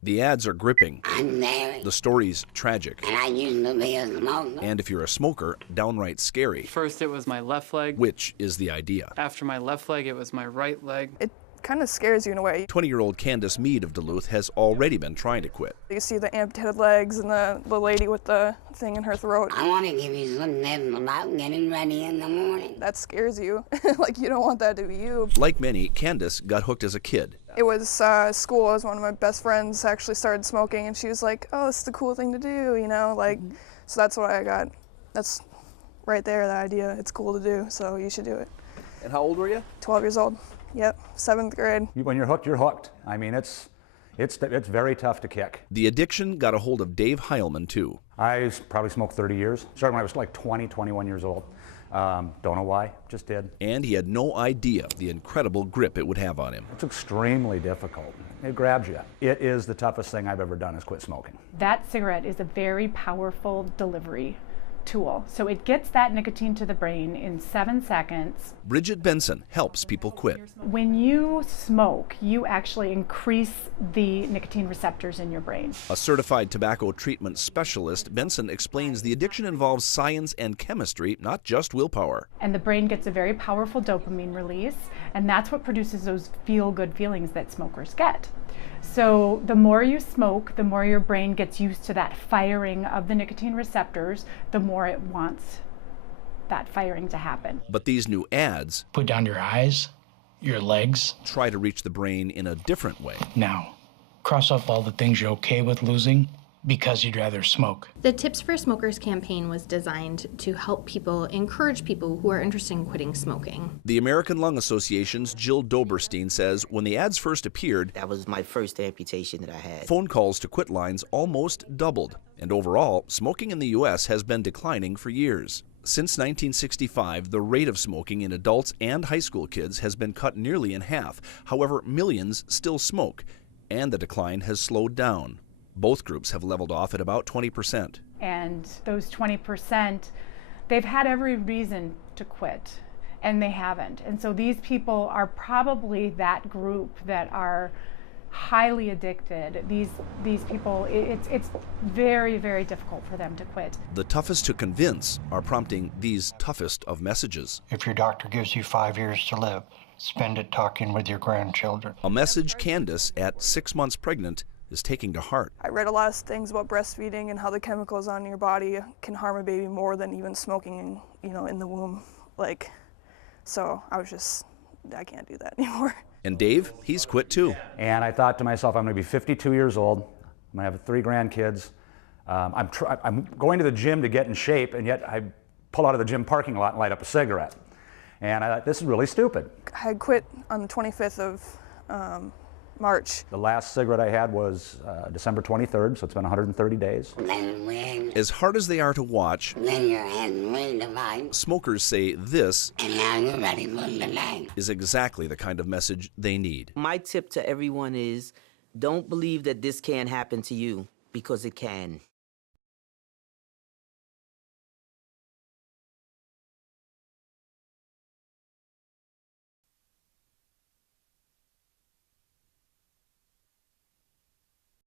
The ads are gripping. I'm there. The story's tragic. And I used to be a smoker. And if you're a smoker, downright scary. First it was my left leg. Which is the idea. After my left leg, it was my right leg. It kind of scares you in a way. 20-year-old Candace Mead of Duluth has already been trying to quit. You see the amputated legs and the lady with the thing in her throat. I want to give you some tips about getting ready in the morning. That scares you. Like, you don't want that to be you. Like many, Candace got hooked as a kid. It was school. It was one of my best friends actually started smoking, and she was like, oh, this is the cool thing to do, you know? Like, so that's what I got. That's right there, the idea. It's cool to do, so you should do it. And how old were you? 12 years old. Yep, 7th grade. When you're hooked, you're hooked. I mean, it's very tough to kick. The addiction got a hold of Dave Heilman, too. I probably smoked 30 years. Started when I was like 20, 21 years old. Don't know why, just did. And he had no idea the incredible grip it would have on him. It's extremely difficult. It grabs you. It is the toughest thing I've ever done is quit smoking. That cigarette is a very powerful delivery tool. So it gets that nicotine to the brain in 7 seconds. Bridget Benson helps people quit. When you smoke, you actually increase the nicotine receptors in your brain. A certified tobacco treatment specialist, Benson explains the addiction involves science and chemistry, not just willpower. And the brain gets a very powerful dopamine release, and that's what produces those feel-good feelings that smokers get. So the more you smoke, the more your brain gets used to that firing of the nicotine receptors, the more it wants that firing to happen. But these new ads put down your eyes, your legs. Try to reach the brain in a different way. Now, cross off all the things you're okay with losing because you'd rather smoke. The Tips for Smokers campaign was designed to help people, encourage people who are interested in quitting smoking. The American Lung Association's Jill Doberstein says when the ads first appeared, that was my first amputation that I had. Phone calls to quit lines almost doubled, and overall, smoking in the U.S. has been declining for years. Since 1965, the rate of smoking in adults and high school kids has been cut nearly in half. However, millions still smoke, and the decline has slowed down. Both groups have leveled off at about 20%. And those 20%, they've had every reason to quit, and they haven't. And so these people are probably that group that are highly addicted. These people, it's very, very difficult for them to quit. The toughest to convince are prompting these toughest of messages. If your doctor gives you 5 years to live, spend it talking with your grandchildren. A message Candace, at 6 months pregnant, is taking to heart. I read a lot of things about breastfeeding and how the chemicals on your body can harm a baby more than even smoking, in the womb. So I can't do that anymore. And Dave, he's quit too. And I thought to myself, I'm going to be 52 years old. I'm going to have 3 grandkids. I'm going to the gym to get in shape, and yet I pull out of the gym parking lot and light up a cigarette. And I thought, this is really stupid. I had quit on the 25th of March. The last cigarette I had was December 23rd, so it's been 130 days. As hard as they are to watch, smokers say this is exactly the kind of message they need. My tip to everyone is, don't believe that this can't happen to you, because it can.